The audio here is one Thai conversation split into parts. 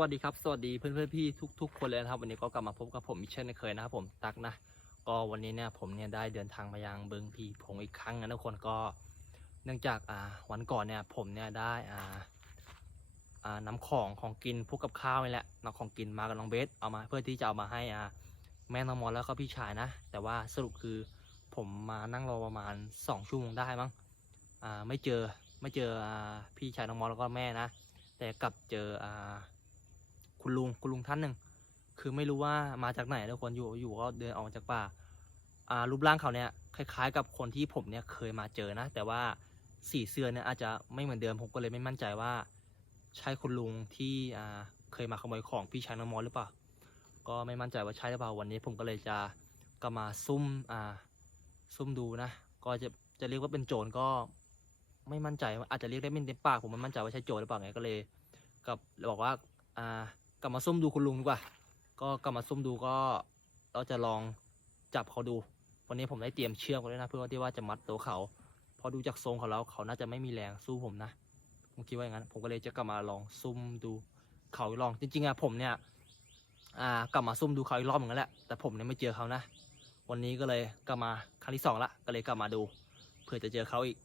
วัสดีครับสวัสดีเพื่อนเพื่อนพี่ทุก ๆ คนเลยนะครับ วันนี้ก็กลับมาพบกับผมอีกเช่นเคยนะครับผมตักนะ ก็วันนี้เนี่ยผมเนี่ยได้เดินทางมายังเบึงพีพงอีกครั้งนะทุกคนก็เนื่องจากอ่าวันก่อนเนี่ยผมเนี่ยได้อ่าอ่าน้ำของของกินพวกกับข้าวนี่แหละน้ำของกินมากับน้องเบสเอามาเพื่อที่จะเอามาให้อ่าแม่น้องมอสแล้วก็พี่ชายนะ แต่ว่าสรุปคือผมมานั่งรอประมาณสองชั่วโมงได้มั้งอ่าไม่เจอไม่เจออ่าพี่ชายน้องมอสแล้วก็แม่นะ แต่กลับเจออ่า คุณลุงคุณลุงท่านหนึ่ง คือไม่รู้ว่ามาจากไหนทุกคนอยู่อยู่ก็เดินออกจากป่าอ่ารูปร่างเขาเนี่ยคล้าย ๆ กับคนที่ผมเนี่ยเคยมาเจอนะ แต่ว่าสีเสื้อเนี่ยอาจจะไม่เหมือนเดิมผมก็เลยไม่มั่นใจว่า ใช่คุณลุงที่อ่าเคยมาขโมยของพี่ชายน้องมอสหรือเปล่าก็ไม่มั่นใจว่าใช่หรือเปล่าวันนี้ ผมก็เลยจะก็มาซุ่มอ่าซุ่มดูนะ ก็จะจะเรียกว่าเป็นโจรก็ไม่มั่นใจอาจจะเรียกได้ไม่เต็มปากผมไม่มั่นใจว่าใช่โจรหรือเปล่าไงก็เลย กับบอกว่าอ่า กลับมาซุ่มดูคุณลุงดีกว่า ก็กลับมาซุ่มดูก็เราจะลองจับเขาดู วันนี้ผมได้เตรียมเชือกไว้ด้วนะ เพื่อที่ว่าจะมัดตัวเขา พอดูจากทรงเขาแล้วเขาน่าจะไม่มีแรงสู้ผมนะ ผมคิดว่าอย่างนั้น ผมก็เลยจะกลับมาลองซุ่มดูเขาอีกลอง จริงๆอะผมเนี่ย อ่ากลับมาซุ่มดูเขาอีกรอบเหมือนกันแหละ แต่ผมเนี่ยไม่เจอเขานะ วันนี้ก็เลยกลับมาครั้งที่สองละ ก็เลยกลับมาดู เผื่อจะเจอเขาอีก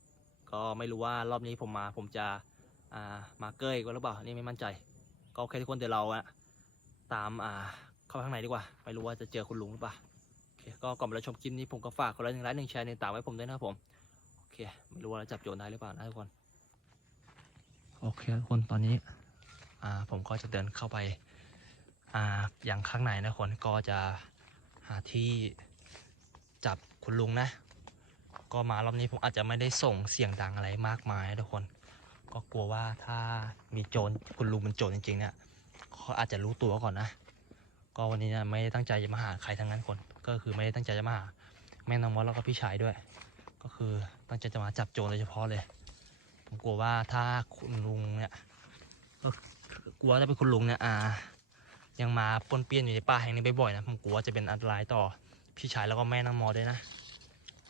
ก็ไม่รู้ว่ารอบนี้ผมมาผมจะ อ่า มาเกยอีกหรือเปล่า นี่ไม่มั่นใจ ก็โอเคทุกคนเดี๋ยวเราอะตามอ่าเข้าข้างในดีกว่า ไม่รู้ว่าจะเจอคุณลุงหรือเปล่าโอเคก็ก่อนไปรับชมคลิปนี้ผมก็ฝากคนละหนึ่งไลค์หนึ่งแชร์หนึ่งตามไว้ผมด้วยนะครับผมโอเคไม่รู้ว่าเราจับโจรได้หรือเปล่านะทุกคนโอเคทุกคนตอนนี้อ่าผมก็จะเดินเข้าไปอ่าอย่างข้างในนะทุกคนก็จะหาที่จับคุณลุงนะ ก็มารอบนี้ผมอาจจะไม่ได้ส่งเสียงดังอะไรมากมายนะทุกคน ก็กลัวว่าถ้ามีโจรคุณลุงเป็นโจรจริงๆเนี่ยเขาอาจจะรู้ตัวก่อนนะ ก็วันนี้นะไม่ได้ตั้งใจจะมาหาใครทั้งนั้นคน ก็คือไม่ได้ตั้งใจจะมาหาแม่น้องมอสแล้วก็พี่ชายด้วย ก็คือตั้งใจจะมาจับโจรโดยเฉพาะเลย ผมกลัวว่าถ้าคุณลุงเนี่ยก็กลัวถ้าเป็นคุณลุงเนี่ยอ่า ยังมาปนเปี้ยนอยู่ในป่าแห่งนี้บ่อยๆนะผมกลัวว่าจะเป็นอันตรายต่อพี่ชายแล้วก็แม่น้องมอสด้วยนะ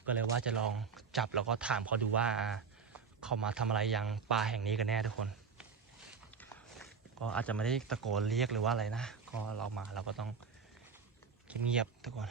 ก็เลยว่าจะลองจับแล้วก็ถามเขาดูว่าอ่า เขามาทำอะไรยังป่าแห่งนี้กันแน่ทุกคน ก็อาจจะไม่ได้ตะโกนเรียกหรือว่าอะไรนะ ก็เรามาเราก็ต้องเงียบๆทุกคน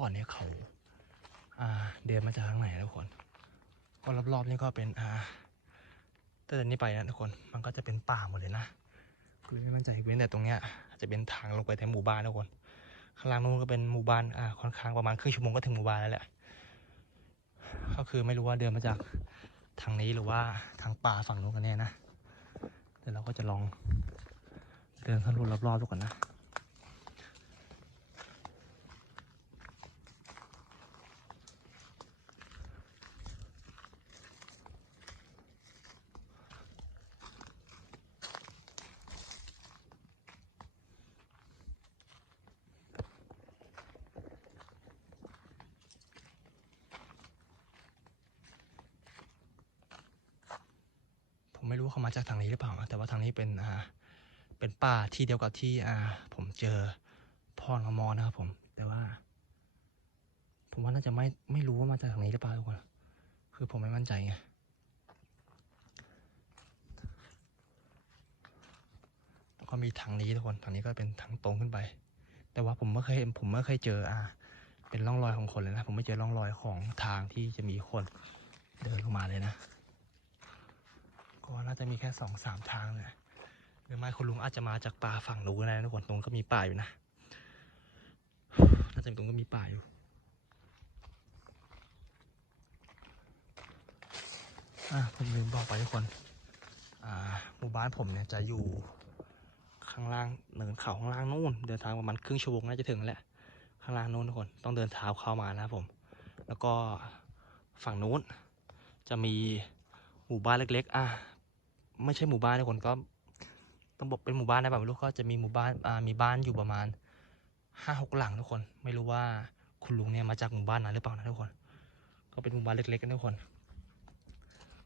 ก่อนเนี่ยเขาอ่าเดินมาจากทางไหนนะทุกคนก็รอบๆนี่ก็เป็นอ่าตั้งแต่นี้ไปนะทุกคนมันก็จะเป็นป่าหมดเลยนะคือไม่มั่นใจเว้นแต่ตรงเนี้ยจะเป็นทางลงไปในหมู่บ้านทุกคนข้างล่างนู้นก็เป็นหมู่บ้านอ่าค่อนข้างประมาณครึ่งชั่วโมงก็ถึงหมู่บ้านแล้วแหละก็คือไม่รู้ว่าเดินมาจากทางนี้หรือว่าทางป่าฝั่งนู้นกันแน่นะเดี๋ยวเราก็จะลองเดินสำรวจรอบๆดูก่อนนะ ผ มาจากทางนี้หรือเปล่า แต่ว่าทางนี้เป็นอ่าเป็นป่าที่เดียวกับที่อ่า ผมเจอพ่อของมอนะครับผม แต่ว่า ผมว่าน่าจะไม่ไม่รู้ว่ามาจากทางนี้หรือเปล่าทุกคน คือผมไม่มั่นใจไงแล้วก็มีทางนี้ทุกคนทางนี้ก็เป็นทางตรงขึ้นไป แต่ว่าผมไม่เคยผมไม่เคยเจออ่าเป็นร่องรอยของคนเลยนะ ผมไม่เจอร่องรอยของทางที่จะมีคนเดินลงมาเลยนะ็น่าจะมีแค่สองสามทางเลยหรือไม่คุณลุงอาจจะมาจากป่าฝั่งนู้นนะทุกคนตรงก็มีป่าอยู่นะน่าจะตรงก็มีป่าอยู่อะผมลืมบอกไปทุกคนอ่าหมู่บ้านผมเนี่ยจะอยู่ข้างล่างเนินเขาข้างล่างนู่นเดินทางประมาณครึ่งชั่วโมงน่าจะถึงแล้วข้างล่างนู้นทุกคนต้องเดินเท้าเข้ามานะผม แล้วก็ฝั่งนู้นจะมีหมู่บ้านเล็กๆ อะ ไม่ใช่หมู่บ้านทุกคนก็ต้องบอกเป็นหมู่บ้านนะแบบไม่รู้ก็จะมีหมู่บ้านมีบ้านอยู่ประมาณห้าหกหลังทุกคน ไม่รู้ว่าคุณลุงเนี่ยมาจากหมู่บ้านนั้นหรือเปล่านะทุกคน ก็เป็นหมู่บ้านเล็กๆกันทุกคน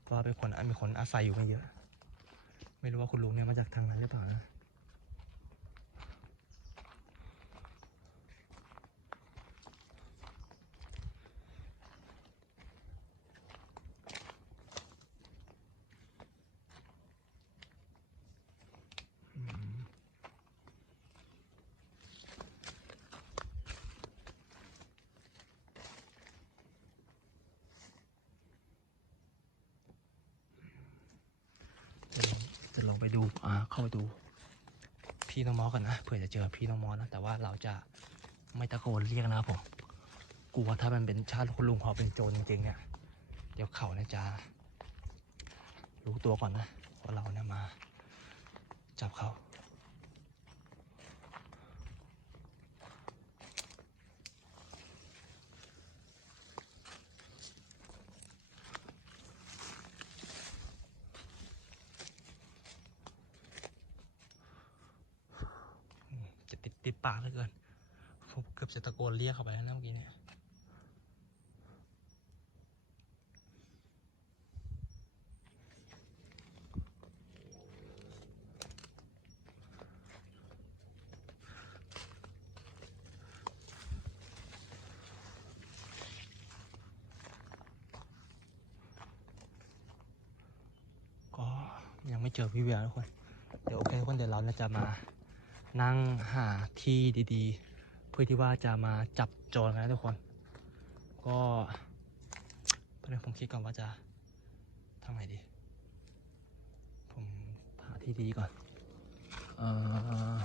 ก็เป็นคนมีคนอาศัยอยู่ไม่เยอะ ไม่รู้ว่าคุณลุงเนี่ยมาจากทางนั้นหรือเปล่านะ จะลง ไปดู อ่า เข้าไปดู พี่น้องมอกันนะ เผื่อจะเจอพี่น้องมอนะ แต่ว่าเราจะไม่ตะโกนเรียกนะครับผม กลัวถ้ามันเป็นชาติคุณลุงเขาเป็นโจรจริงๆเนี่ย เดี๋ยวเขาเนี่ยจะรู้ตัวก่อนนะว่าเราเนี่ยมา จับเขา จะ ติดปากเหลือเกินผมเกือบจะตะโกนเรียกเขาไปแล้วเมื่อกี้เนี่ยก็ยังไม่เจอพี่เวียทุกคน เดี๋ยวโอเคทุกคนเดี๋ยวเราจะมา นั่งหาที่ดีๆ เพื่อที่ว่าจะมาจับโจรนะทุกคน ก็ตอนนี้ผมคิดก่อนว่าจะทำไงดี ผมหาที่ดีก่อน เอ่อ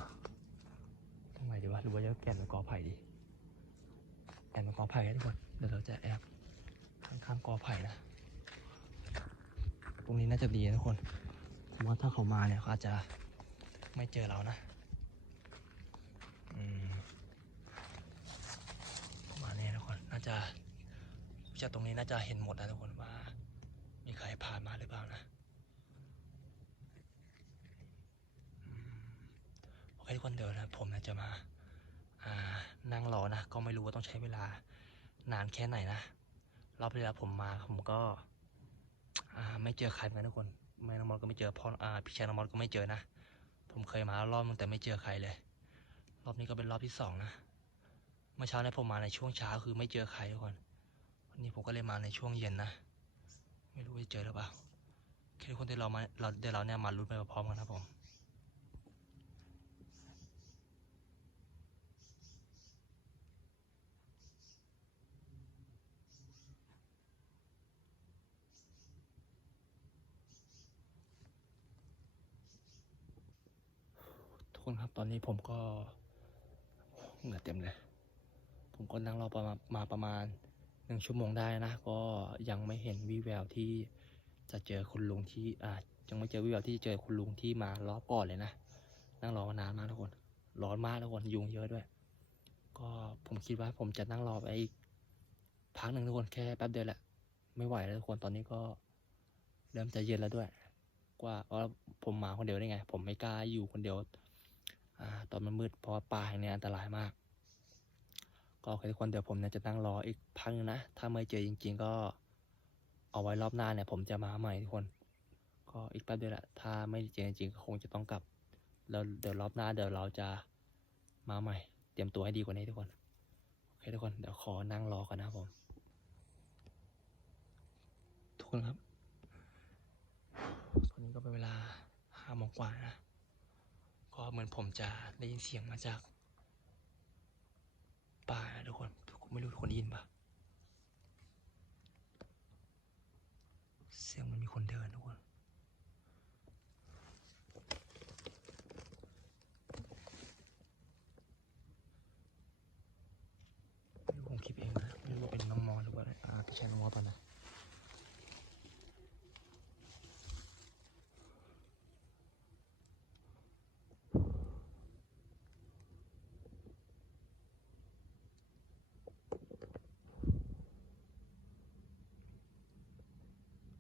ทำไงดีวะหรือว่าจะแกนเป็นกอไผ่ดี แกนเป็นกอไผ่นะทุกคน เดี๋ยวเราจะแอบข้างๆกอไผ่นะ ตรงนี้น่าจะดีนะทุกคนผมว่าถ้าเขามาเนี่ยเขาอาจจะไม่เจอเรานะ อืมประมาณนี้นะทุกคน น่าจะจากตรงนี้น่าจะเห็นหมดนะทุกคนว่า มีใครผ่านมาหรือเปล่านะโอเคทุกคนเดี๋ยวนะผมนะจะมาอ่านั่งรอนะ ก็ไม่รู้ว่าต้องใช้เวลานานแค่ไหนนะรอบที่แล้วผมมาผมก็อ่าไม่เจอใครเหมือนกันทุกคนแม่น้องมอสก็ไม่เจอพ่ออ่าพี่ชายน้องมอสก็ไม่เจอนะ ผมเคยมารอบนึงแต่ไม่เจอใครเลย รอบนี้ก็เป็นรอบที่สองนะ มื่อเช้าเนี่ยผมมาในช่วงเช้าคือไม่เจอใครทุกคนวันนี้ผมก็เลยมาในช่วงเย็นนะ ไม่รู้จะเจอหรือเปล่าโอเคทุกคนเดี๋ยวเรามาเราเดี๋ยวเราเนี่ยมาลุ้นไปพร้อมกันนะผมทุกคนครับตอนนี้ผมก็เหงื่อเต็มเลย ผมก็นั่งรอประมาณมาประมาณหนึ่งชั่วโมงได้นะ ก็ยังไม่เห็นวีแววที่จะเจอคุณลุงที่อ่ายังไม่เจอวีแววที่จะเจอคุณลุงที่มารอบก่อนเลยนะ นั่งรอมานานมากทุกคน ร้อนมากทุกคนยุงเยอะด้วย ก็ผมคิดว่าผมจะนั่งรอไปพักหนึ่งทุกคนแค่แป๊บเดียวแหละ ไม่ไหวแล้วทุกคนตอนนี้ก็เริ่มจะเย็นแล้วด้วย กว่าเพราะผมมาคนเดียวได้ไง ผมไม่กล้าอยู่คนเดียวอ่าตอนมันมืดเพราะป่าแห่งนี้อันตรายมาก ก็โอเคทุกคนเดี๋ยวผมเนี่ยจะนั่งรออีกพักนึงนะ ถ้าไม่เจอจริง ๆ ก็เอาไว้รอบหน้าเนี่ย ผมจะมาใหม่ทุกคน ก็อีกแป๊บเดียวแหละถ้าไม่เจอจริงๆก็คงจะต้องกลับแล้วเดี๋ยวรอบหน้าเดี๋ยวเราจะมาใหม่ เตรียมตัวให้ดีกว่านี้ทุกคนโอเคทุกคนเดี๋ยวขอนั่งรอก่อนนะผม ทุกคนครับตอนนี้ก็เป็นเวลาห้าโมงกว่านะก็เหมือนผมจะได้ยินเสียงมาจาก ป่านะทุกคนทุกคนไม่รู้ทุกคนได้ยินปะเสียงมันมีคนเดินทุกคนไม่รู้ผมคิดเองนะไม่รู้ว่าเป็นน้องมอหรือว่าอ่าพี่ชายน้องมอตอนนั้น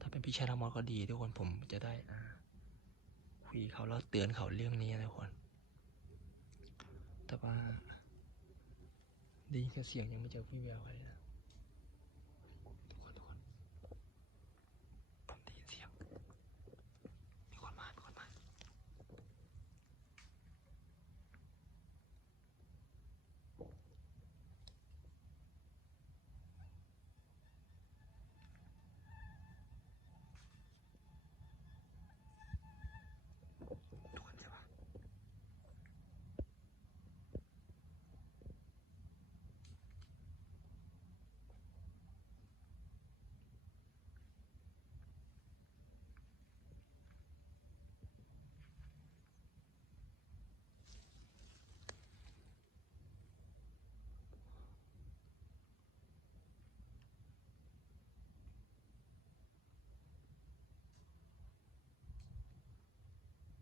เป็นพี่ชายทามอสก็ดีทุกคนผมจะได้คุยเขาแล้วเตือนเขาเรื่องนี้นะทุกคน แต่ว่าดีแค่เสียงยังไม่เจอพี่แววเลยนะทุกคนทุกคนผมได้ยินเสียงมีคนมามีคนมา ทุกคนใช่ปะ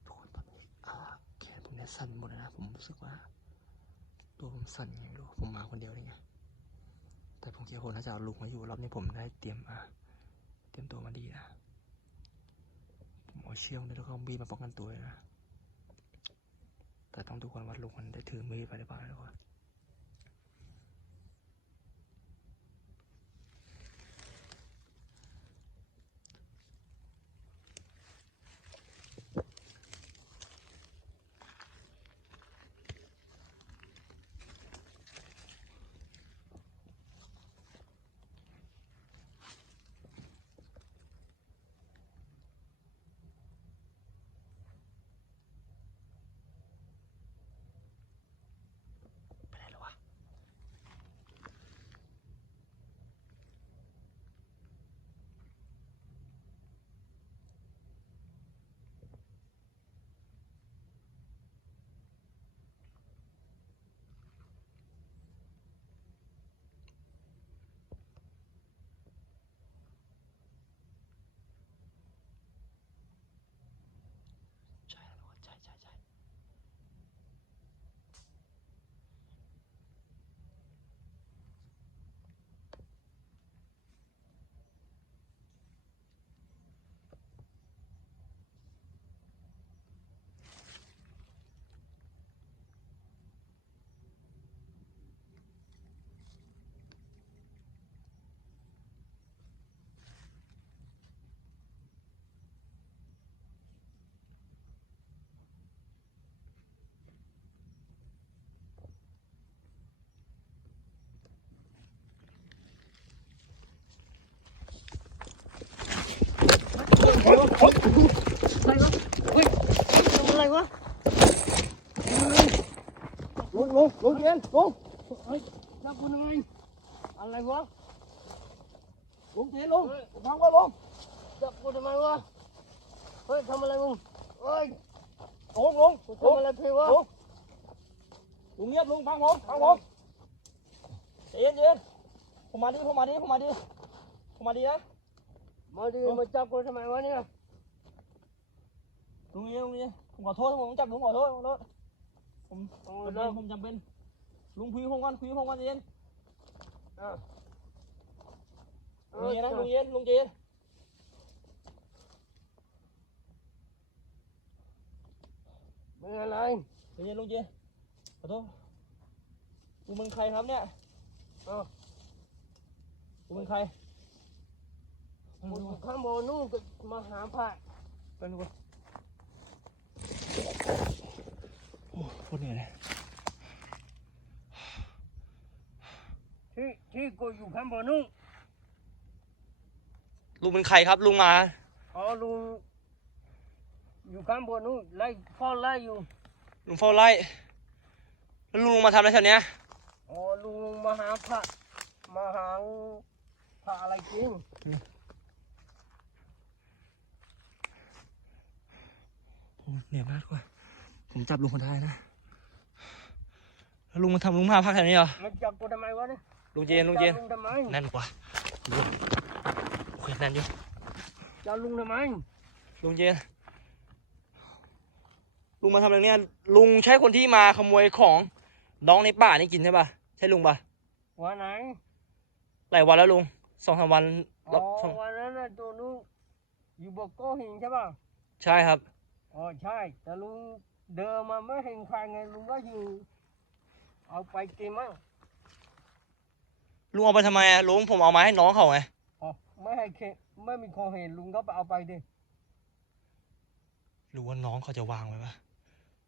ทุกคนตอนนี้อ่าแขนผมเนี่ย สั่นหมดนะ ผมรู้สึกว่า ตัวผมสั่นไงไม่รู้ผมมาคนเดียวเลยไงแต่ผมคิดว่าผมน่าจะเอาลุงมาอยู่รอบนี้ผมได้เตรียมอ่าเตรียมตัวมาดีนะผมเอาเชือกแล้วก็บีดมาป้องกันตัวนะแต่ต้องดูก่อนว่าลุงมันได้ถือมีดไปหรือเปล่านะทุกคน อะไรวะลงลงลงเย็นลงเฮ้ยจับกูหน่อยอะไรวะลงเย็นลงฟังว่าลงจับกูทำไมวะเฮ้ยทำอะไรมึงเฮ้ยลงลุงทำอะไรพี่วะลุงลุงเงียบลงฟังผมฟังผมเย็นเย็นผมมาดิผมมาดิผมมาดิผมมาดินะ มาดิมาจับกูทำไมวะเนี่ยลุงเงียบลุงเงียบผมขอโทษผมจับผมขอโทษขอโทษผมโอ้จำแล้เป็วนผมจำเป็น ลุงคุยกับผมก่อนคุยกับผมก่อนใจเย็นอะลุงเย็นนะลุงเย็นลุงใจเย็นเป็นอะไรใจเย็นลุงใจเย็นขอโทษลุงเป็นใครครับเนี่ยเอ้าลุงเป็นใครมึงอยู่ ข้างบนนู่นก็มาหาพระเป็นคนโอ้โคตรเหนื่อยเลยที่ที่กูอยู่ข้างบนนู่นลุงเป็นใครครับลุงมาอ๋อลุงอยู่ข้างบนนู่นไล่พ่อไล่อยู่ลุงเฝ้าไล่แล้วลุงมาทำอะไรแถวเนี้ยอ๋อลุงมาหาพระมาหาพระอะไรกินโเหนื่อยมากกว่า ผมจับลุงคนได้นะ แล้วลุงมาทำลุงมาพักแถวนี้เหรอมันจับกูทำไมวะเนี่ยลุงเจนลุงเจนจับลุงทำไมแน่นกว่าลุงโอเคแน่นอยู่จับลุงทำไมลุงเจนลุงมาทำอะไรเนี่ยลุงใช่คนที่มาขโมยของน้องในป่านี่กินใช่ป่ะใช่ลุงป่ะวันไหนหลายวันแล้วลุงสองสามวันอ๋รออบสองวันนั้นน่ะตัวนู้นอยู่บนโก้หินใช่ป่ะใช่ครับ อ๋อใช่ แต่ลุงเดินมาไม่เห็นใครไงลุงก็อยู่ เอาไปกินมั่งลุงเอาไปทำไมอะลุงผมเอามาให้น้องเขาไง อ๋อไม่ให้เคไม่มีคนเห็นลุงก็ไปเอาไปดิหรือว่าน้องเขาจะวางไว้ปะ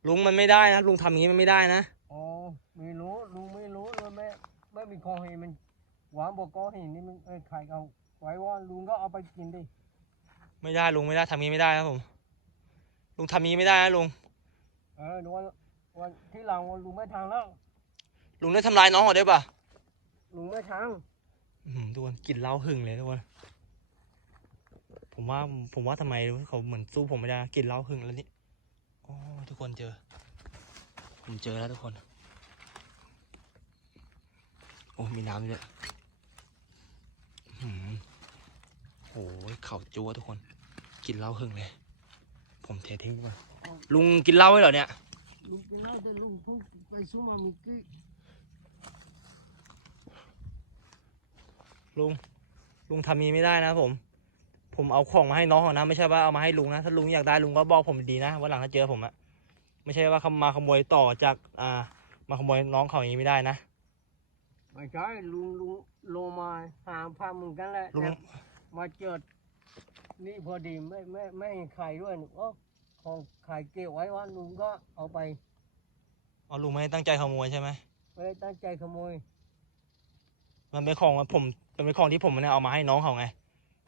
ลุงมันไม่ได้นะลุงทำอย่างนี้มันไม่ได้นะ อ๋อไม่รู้ลุงไม่รู้เลยไม่ไม่มีคนเห็นมันวางบนโก้หินนี่มันเอ้ยใครเอาไว้ว่าลุงก็เอาไปกินดิ ไม่ได้ลุงไม่ได้ทำอย่างนี้ไม่ได้ครับผม ลุงทำอย่างนี้ไม่ได้นะลุง เออวันวันที่หลังวันลุงไม่ทางแล้ว ลุงได้ทำร้ายน้องเขาได้ปะลุงไม่ทางอื้อหือทุกคนกินเหล้าหึงเลยทุกคน ผมว่าผมว่าทำไมเขาเหมือนสู้ผมไม่ได้กินเหล้าหึงแล้วนี่โอ้ทุกคนเจอ ผมเจอแล้วทุกคน โอ้มีน้ำด้วยอื้อหือโอ้ยเข่าจั่วทุกคน กินเหล้าหึงเลย ผมเททิ้งไปลุงกินเหล้าไว้เหรอเนี่ยลุงกินเหล้าแต่ลุงเพิ่งไปซื้อมาเมื่อกี้ลุงลุงทำนี้ไม่ได้นะผม ผมเอาของมาให้น้องเขานะ ไม่ใช่ว่าเอามาให้ลุงนะ ถ้าลุงอยากได้ลุงก็บอกผมดีนะวันหลังถ้าเจอผมอะไม่ใช่ว่าเขามาขโมยต่อจากอ่า มาขโมยน้องเขาอย่างนี้ไม่ได้นะไม่ใช่ลุงลุงโลมาหาพาเหมือนกันแหละลุงแต่มาเจอนี่พอดีไม่ไม่ไม่ให้ใครด้วยโอ้ ของใครเก็บไว้ว่าลุงก็เอาไปเอาลุงไม่ได้ตั้งใจขโมยใช่ไหมไม่ได้ตั้งใจขโมย มันเป็นของผมมันเป็นของที่ผมเนี่ยเอามาให้น้องเขาไง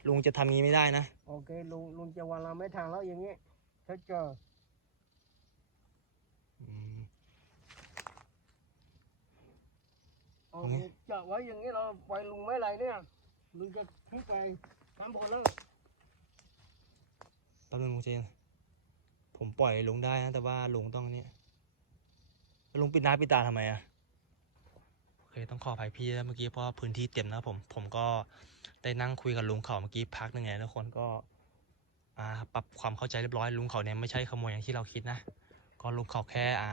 ลุงจะทำนี้ไม่ได้นะโอเคลุงลุงจะวันเราไม่ทางแล้วอย่างนี้ถ้าเจออืม เอาโอเคจะไว้อย่างนี้เราไปลุงไม่ไรเนี่ยลุงจะทิ้งไปทำผลแล้ว แป๊บนึงลุงเจน ผมปล่อยลุงได้นะแต่ว่าลุงต้องนนี้แล้วลุงปิดหน้าปิดตาทำไมอะโอเคต้องขออภัยพี่นะเมื่อกี้เพราะพื้นที่เต็มนะผมผมก็ได้นั่งคุยกับลุงเขาเมื่อกี้พักหนึ่งไงทุกคนก็อ่าปรับความเข้าใจเรียบร้อยลุงเขาเนี่ยไม่ใช่ขโมยอย่างที่เราคิดนะก็ลุงเขาแค่อ่า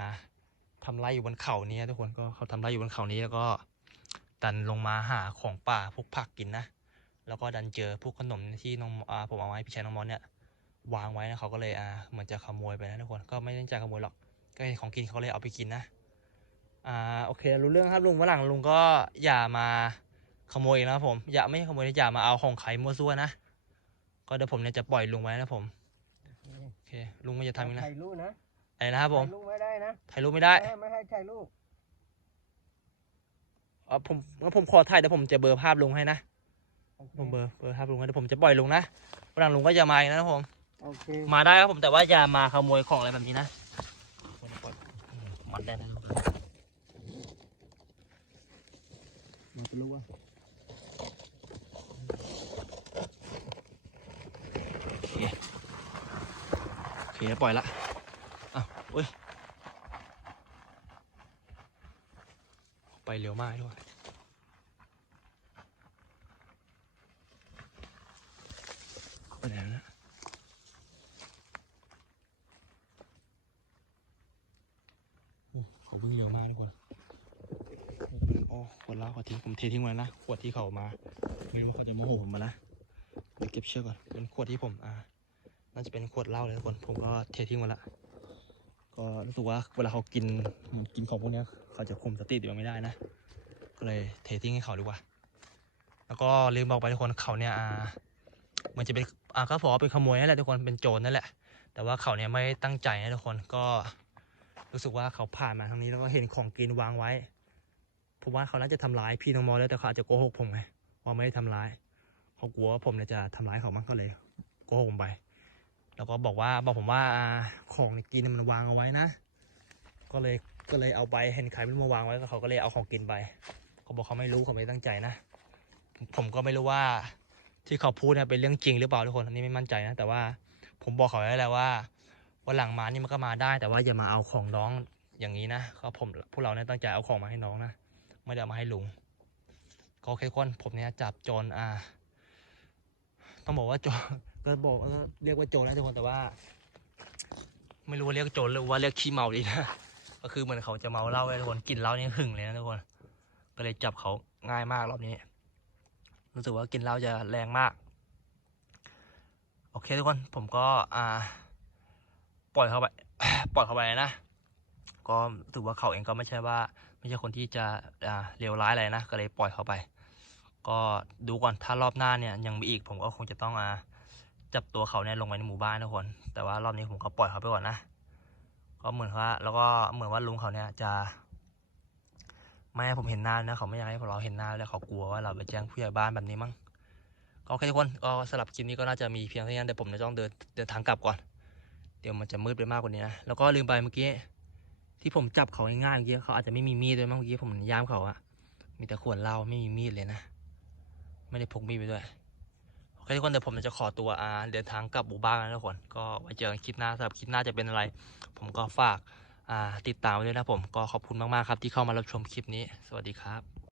ทำไรอยู่บนเขานี้ทุกคนก็เขาทำไรอยู่บนเขานี้แล้วก็ดันลงมาหาของป่าพวกผักกินนะ แล้วก็ดันเจอพวกขนมที่น้องอ่าผมเอามาให้พี่ชายน้องมอสเนี่ย วางไว้นะเขาก็เลยอ่าเหมือนจะขโมยไปนะทุกคนก็ไม่ได้จะขโมยหรอกก็เห็นของกินเขาเลยเอาไปกินนะอ่าโอเครู้เรื่องครับลุงวันหลังลุงก็อย่ามาขโมยอีกนะครับผมอย่าไม่ใช่ขโมยนะอย่ามาเอาของใครมั่วซั่วนะก็เดี๋ยวผมเนี่ยจะปล่อยลุงไว้นะผมโอเคลุงไม่จะทำอีกนะถ่ายรูปนะอะไรนะครับผมถ่ายรูปไม่ได้นะถ่ายรูปไม่ได้ไม่ไม่ให้ถ่ายรูปเออผมงั้นผมขอถ่ายเดี๋ยวผมจะเบลอร์ภาพลุงให้นะโอเคผมเบลอร์เบลอร์ภาพลุงให้เดี๋ยวผมจะปล่อยลุงนะวันหลังลุงก็อย่ามาอีกนะครับผม โอเคมาได้ครับผมแต่ว่าอย่ามาขโมยของอะไรแบบนี้นะมันได้นะมันจะรู้ว่าโอเคปล่อยละอ้าวเว้ยไปเร็วมากด้วยไปไหนแล้วนะโอ้เขาวิ่งเร็วมากทุกคนโอ้ขวด เททิ้งไว้นะขวดที่เขามาไม่รู้เขาจะโมโหผมมานะเดี๋ยวเก็บเชือกก่อนเป็นขวดที่ผมอ่าน่าจะเป็นขวดเหล้าเลยทุกคนผมก็เททิ้งมาละก็รู้สึกว่าเวลาเขากินกินของพวกนี้เขาจะคุมสติตัวเองไม่ได้นะ ก็เลยเททิ้งให้เขาดีกว่า แล้วก็ลืมบอกไปทุกคนเขาเนี่ยอ่าเหมือนจะเป็นอ่าก็บอกว่าเป็นขโมยนั่นแหละทุกคนเป็นโจรนั่นแหละ แต่ว่าเขาเนี่ยไม่ตั้งใจนะทุกคนก็รู้สึกว่าเขาผ่านมาทางนี้แล้วก็เห็นของกินวางไว้ ผมว่าเขาน่าจะทำร้ายพี่น้องมอแล้วแต่เขาอาจจะโกหกผมไงว่าไม่ได้ทำร้ายเขากลัวว่าผมเนี่ยจะทำร้ายเขามั้งก็เลยโกหกผมไป แล้วก็บอกว่าบอกผมว่าของกินมันวางเอาไว้นะ ก็เลยก็เลยเอาไปเห็นใครไม่รู้มาวางไว้ก็เขาก็เลยเอาของกินไปเขาบอกเขาไม่รู้เขาไม่ตั้งใจนะ ผมก็ไม่รู้ว่าที่เขาพูดเนี่ยเป็นเรื่องจริงหรือเปล่าทุกคนอันนี้ไม่มั่นใจนะ แต่ว่าผมบอกเขาไว้แล้วว่าวันหลังมานี่มันก็มาได้ แต่ว่าอย่ามาเอาของน้องอย่างนี้นะเขาผมพวกเราเนี่ยตั้งใจเอาของมาให้น้องนะ ไม่ได้มาให้ลุงก็โอเคทุกคนผมเนี่ยจับโจรอ่า ต้องบอกว่าโจรก็บอกเรียกว่าโจรนะทุกคนแต่ว่า ไม่รู้ว่าเรียกโจรหรือว่าเรียกขี้เมาดีนะก็คือเหมือนเขาจะเมาเหล้าเลยทุกคนกินเหล้านี่หึงเลยนะทุกคนก็เลยจับเขาง่ายมากรอบนี้ รู้สึกว่ากินเหล้าจะแรงมากโอเคทุกคนผมก็อ่า ปล่อยเขาไปปล่อยเขาไปนะก็ถือว่าเขาเองก็ไม่ใช่ว่า ไม่ใช่คนที่จะเลวร้ายอะไรนะ ก็เลยปล่อยเขาไป ก็ดูก่อนถ้ารอบหน้าเนี่ยยังมีอีกผมก็คงจะต้องอาจับตัวเขาเนี่ยลงไปในหมู่บ้านนะทุกคน แต่ว่ารอบนี้ผมก็ปล่อยเขาไปก่อนนะ ก็เหมือนว่าแล้วก็เหมือนว่าลุงเขาเนี่ยจะไม่ให้ผมเห็นหน้านะเขาไม่อยากให้เราเห็นหน้าแล้วเขากลัวว่าเราไปแจ้งผู้ใหญ่บ้านแบบนี้มั้งก็โอเคทุกคนก็สำหรับคลิปนี้ก็น่าจะมีเพียงเท่านี้นะเดี๋ยวผมจะต้องเดินเดินทางกลับก่อน เดี๋ยวมันจะมืดไปมากกว่านี้นะ แล้วก็ลืมไปเมื่อกี้ ที่ผมจับเขาง่ายๆเมื่อกี้เขาอาจจะไม่มีมีดด้วยมั้งเมื่อกี้ผมย่ามเขาอะมีแต่ขวดเหล้าไม่มีมีดเลยนะ ไม่ได้พกมีดไปด้วยโอเคทุกคนเดี๋ยวผมจะขอตัวอาเดินทางกลับอู่บ้านแล้วทุกคนก็ไว้เจอกันคลิปหน้าสำหรับคลิปหน้าจะเป็นอะไร ผมก็ฝากติดตามไว้ด้วยนะผมก็ขอบคุณมากๆครับที่เข้ามารับชมคลิปนี้ สวัสดีครับ